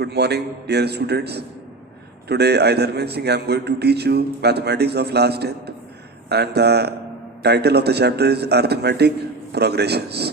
Good morning, dear students. Today, I, Dharmen Singh, I am going to teach you mathematics of class 10th, and the title of the chapter is Arithmetic Progressions.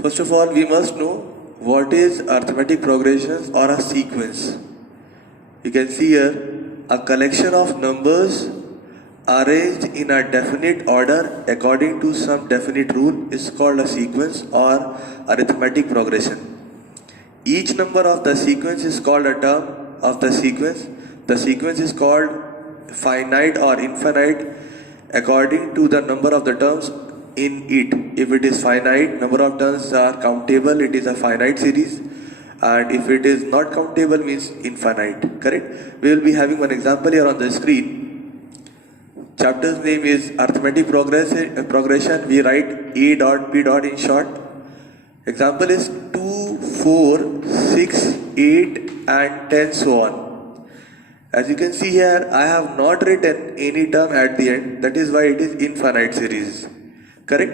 First of all, we must know what is arithmetic progressions or a sequence. You can see here a collection of numbers arranged in a definite order according to some definite rule is called a sequence or arithmetic progression. Each number of the sequence is called a term of the sequence. The sequence is called finite or infinite according to the number of the terms in it. If it is finite, number of terms are countable, it is a finite series. And if it is not countable, means infinite. Correct? We will be having one example here on the screen. Chapter's name is Arithmetic Progression. We write A dot P dot in short. Example is 2, 4, 6, 8 and 10 so on. As you can see here, I have not written any term at the end. That is why it is infinite series. Correct?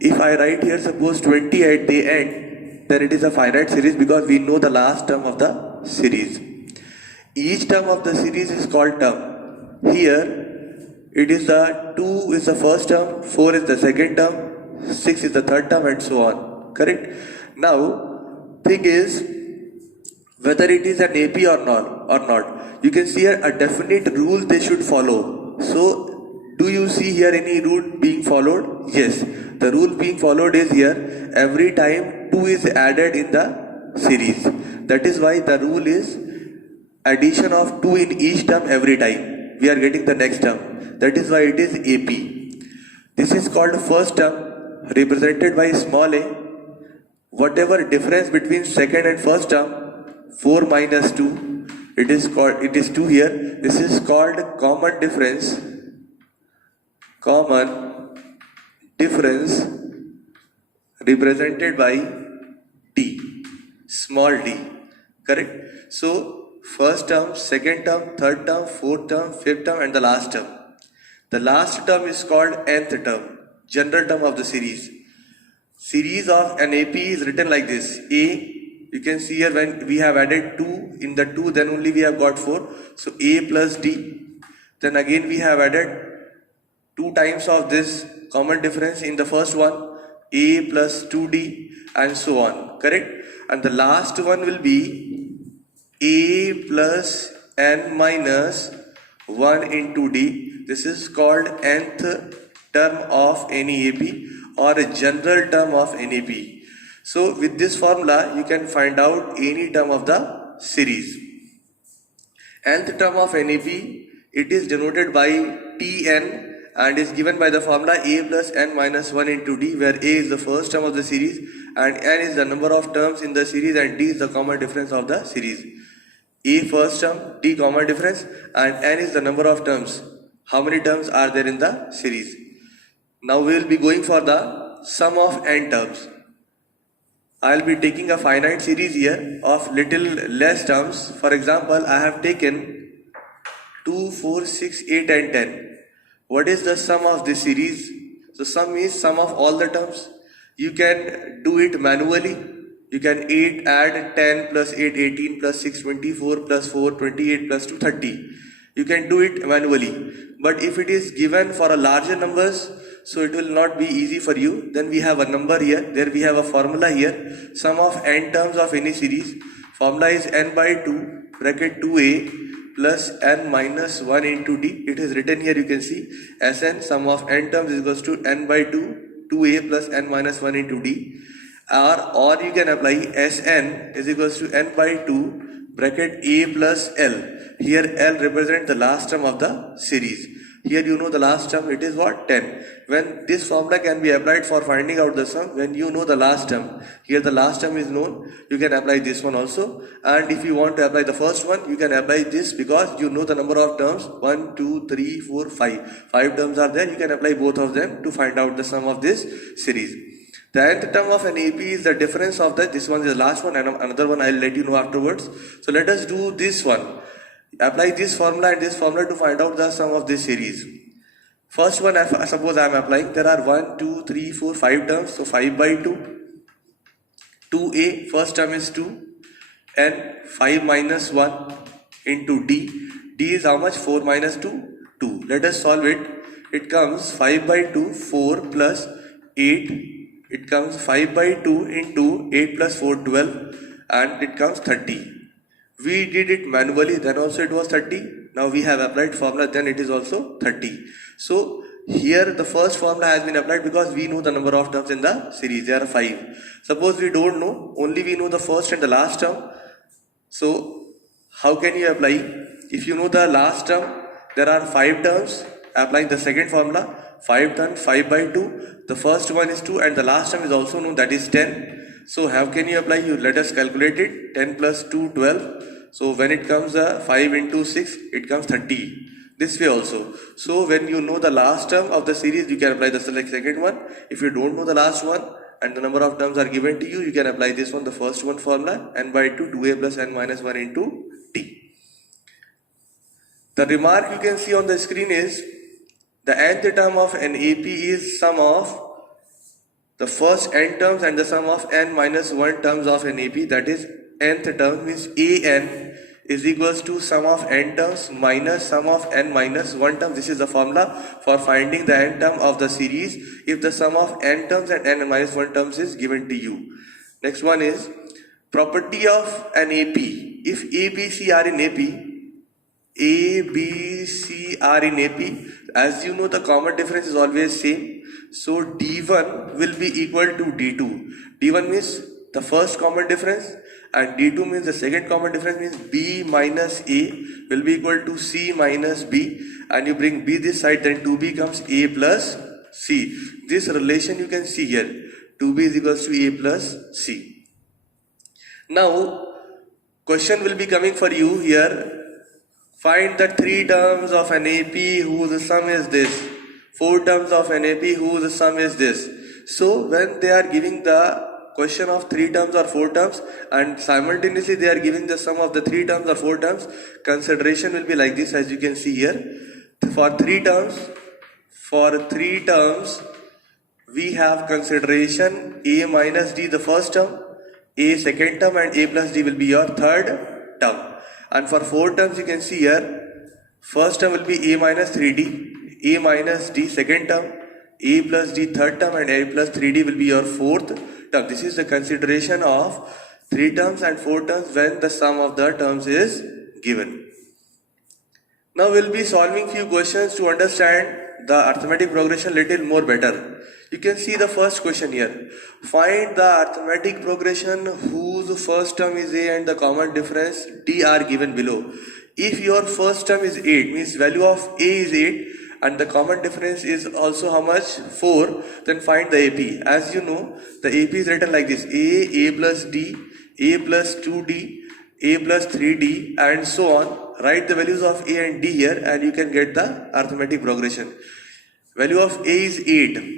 If I write here suppose 20 at the end, then it is a finite series because we know the last term of the series. Each term of the series is called term. Here, it is the 2 is the first term, 4 is the second term, 6 is the third term and so on. Correct? Now, thing is whether it is an AP or not. You can see here a definite rule they should follow. So, do you see here any rule being followed? Yes. The rule being followed is here every time 2 is added in the series. That is why the rule is addition of 2 in each term every time. We are getting the next term. That is why it is AP. This is called first term represented by small a. Whatever difference between second and first term, 4 minus 2, it is 2 here. This is called common difference represented by d, small d. Correct? So, first term, second term, third term, fourth term, fifth term and the last term. The last term is called nth term, general term of the series. Series of an AP is written like this. A, you can see here when we have added 2 in the 2, then only we have got 4. So A plus D. Then again we have added 2 times of this common difference in the first one. A plus 2D and so on. Correct? And the last one will be A plus N minus 1 into D. This is called nth term of any AP or a general term of NAP. So with this formula you can find out any term of the series. Nth term of NAP, it is denoted by Tn and is given by the formula A plus N minus 1 into D, where A is the first term of the series and N is the number of terms in the series and D is the common difference of the series. A first term, D common difference and N is the number of terms. How many terms are there in the series? Now we will be going for the sum of n terms. I will be taking a finite series here of little less terms. For example, I have taken 2, 4, 6, 8 and 10. What is the sum of this series? So sum is sum of all the terms. You can do it manually. You can add 10 plus 8, 18 plus 6, 24 plus 4, 28 plus 2, 30. You can do it manually. But if it is given for a larger numbers, so it will not be easy for you. Then we have a number here. There we have a formula here. Sum of n terms of any series. Formula is n by 2 bracket 2a plus n minus 1 into d. It is written here, you can see. Sn sum of n terms is equals to n by 2 2a plus n minus 1 into d. Or you can apply Sn is equals to n by 2 bracket a plus l. Here l represents the last term of the series. Here you know the last term, it is what? 10. When this formula can be applied for finding out the sum, when you know the last term. Here the last term is known, you can apply this one also. And if you want to apply the first one, you can apply this because you know the number of terms. 1, 2, 3, 4, 5. 5 terms are there, you can apply both of them to find out the sum of this series. The nth term of an AP is the difference of this one is the last one and another one I will let you know afterwards. So let us do this one. Apply this formula and this formula to find out the sum of this series. First one, suppose I am applying, there are 1, 2, 3, 4, 5 terms. So 5 by 2. 2a, first term is 2. n 5 minus 1 into d. D is how much? 4 minus 2, 2. Let us solve it. It comes 5 by 2, 4 plus 8. It comes 5 by 2 into 8 plus 4, 12, and it comes 30. We did it manually, then also it was 30. Now we have applied formula, then it is also 30. So here the first formula has been applied because we know the number of terms in the series. There are 5. Suppose we don't know, only we know the first and the last term. So how can you apply? If you know the last term, there are 5 terms. Applying the second formula, 5 terms, 5 by 2. The first one is 2 and the last term is also known, that is 10. So how can you apply? You let us calculate it. 10 plus 2, 12. So when it comes 5 into 6, it comes 30. This way also. So when you know the last term of the series, you can apply the second one. If you don't know the last one and the number of terms are given to you, you can apply this one, the first one formula, n by 2, 2a plus n minus 1 into t. The remark you can see on the screen is, the nth term of an AP is sum of the first n terms and the sum of n minus 1 terms of an AP. That is, nth term means an is equals to sum of n terms minus sum of n minus 1 terms. This is the formula for finding the n term of the series if the sum of n terms and n minus 1 terms is given to you. Next one is property of an AP. If A, B, C are in AP, A, B, C are in AP, as you know the common difference is always same. So D1 will be equal to D2. D1 means the first common difference and D2 means the second common difference, means B minus A will be equal to C minus B, and you bring B this side, then 2B comes A plus C. This relation you can see here. 2B is equals to A plus C. Now question will be coming for you here. Find the 3 terms of an AP whose sum is this. 4 terms of an AP whose sum is this. So when they are giving the question of 3 terms or 4 terms and simultaneously they are giving the sum of the 3 terms or 4 terms, consideration will be like this, as you can see here. For 3 terms, we have consideration A minus D the first term, A second term, and A plus D will be your third term. And for 4 terms you can see here, first term will be A minus 3D, A minus D second term, A plus D third term, and A plus 3D will be your fourth term. This is the consideration of 3 terms and 4 terms when the sum of the terms is given. Now we'll be solving few questions to understand the arithmetic progression little more better. You can see the first question here. Find the arithmetic progression whose first term is A and the common difference D are given below. If your first term is 8, means value of A is 8 and the common difference is also how much? 4, then find the AP. As you know, the AP is written like this: A plus D, A plus 2D, A plus 3D, and so on. Write the values of A and D here and you can get the arithmetic progression. Value of A is 8.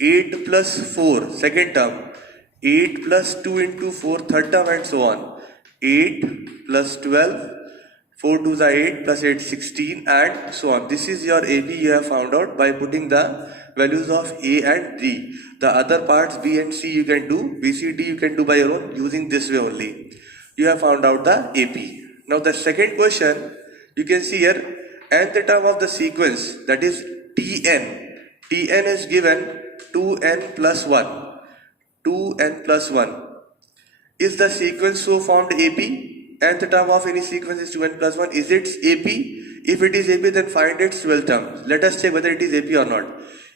8 plus 4, second term. 8 plus 2 into 4, third term, and so on. 8 plus 12, 4 2s are 8, plus 8, 16, and so on. This is your AP you have found out by putting the values of A and D. The other parts B and C you can do, B, C, D you can do by your own using this way only. You have found out the AP. Now the second question, you can see here, nth term of the sequence, that is Tn. Tn is given 2n plus 1. 2n plus 1. Is the sequence so formed AP? Nth term of any sequence is 2n plus 1. Is it AP? If it is AP, then find its 12th term. Let us check whether it is AP or not.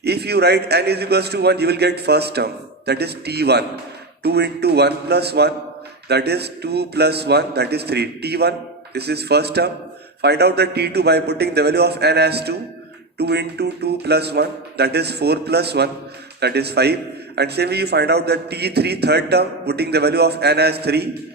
If you write n is equals to 1, you will get first term, that is T1. 2 into 1 plus 1, that is 2 plus 1, that is 3. T1, this is first term. Find out the T2 by putting the value of n as 2. 2 into 2 plus 1, that is 4 plus 1, that is 5. And same way you find out the T3 third term, putting the value of n as 3.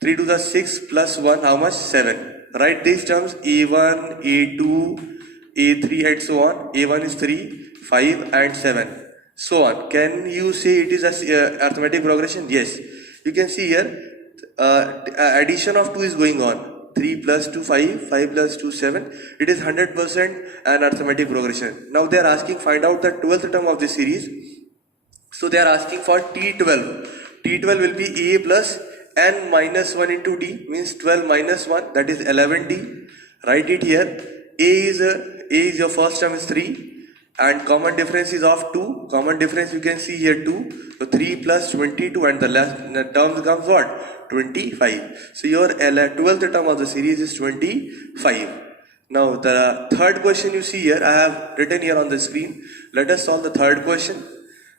3 to the 6 plus 1, how much? 7. Write these terms A1, A2, A3 and so on. A1 is 3, 5 and 7. So on. Can you say it is a arithmetic progression? Yes. You can see here addition of 2 is going on. 3 plus 2, 5, 5 plus 2, 7. It is 100% an arithmetic progression. Now they are asking find out the 12th term of this series. So they are asking for T12. T12 will be A plus n minus 1 into d means 12 minus 1, that is 11d. Write it here. A is your first term is 3 and common difference is of 2. Common difference you can see here 2. So 3 plus 22 and the last term comes what? 25. So your 12th term of the series is 25. Now the third question you see here, I have written here on the screen. Let us solve the third question.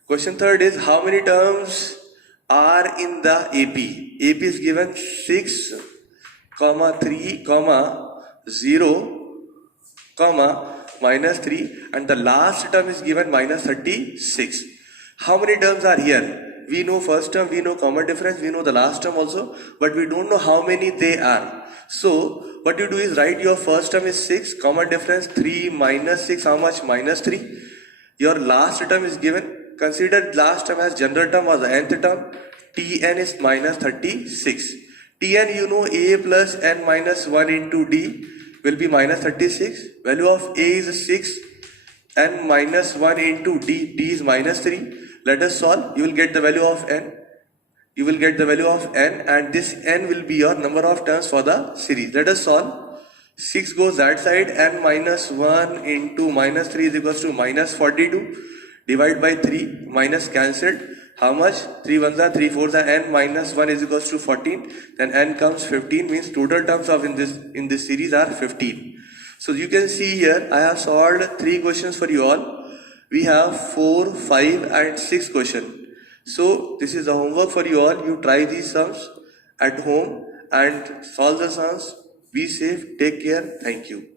Question third is how many terms are in the AP? AP is given 6, 3, 0, minus 3 and the last term is given minus 36. How many terms are here? We know first term, we know common difference, we know the last term also, but we don't know how many they are. So what you do is write your first term is 6, common difference 3 minus 6, how much? Minus 3. Your last term is given, consider last term as general term or the nth term, Tn is minus 36. Tn you know a plus n minus 1 into d will be minus 36. Value of a is 6, n minus 1 into d, d is minus 3. Let us solve. You will get the value of n. You will get the value of n and this n will be your number of terms for the series. Let us solve. 6 goes that side, n minus 1 into minus 3 is equals to minus 42. Divide by 3, minus cancelled. How much? 3 ones are 3 fours are n minus 1 is equals to 14. Then n comes 15 means total terms of in this series are 15. So you can see here I have solved 3 questions for you all. We have 4, 5 and 6 questions. So this is the homework for you all. You try these sums at home and solve the sums. Be safe. Take care. Thank you.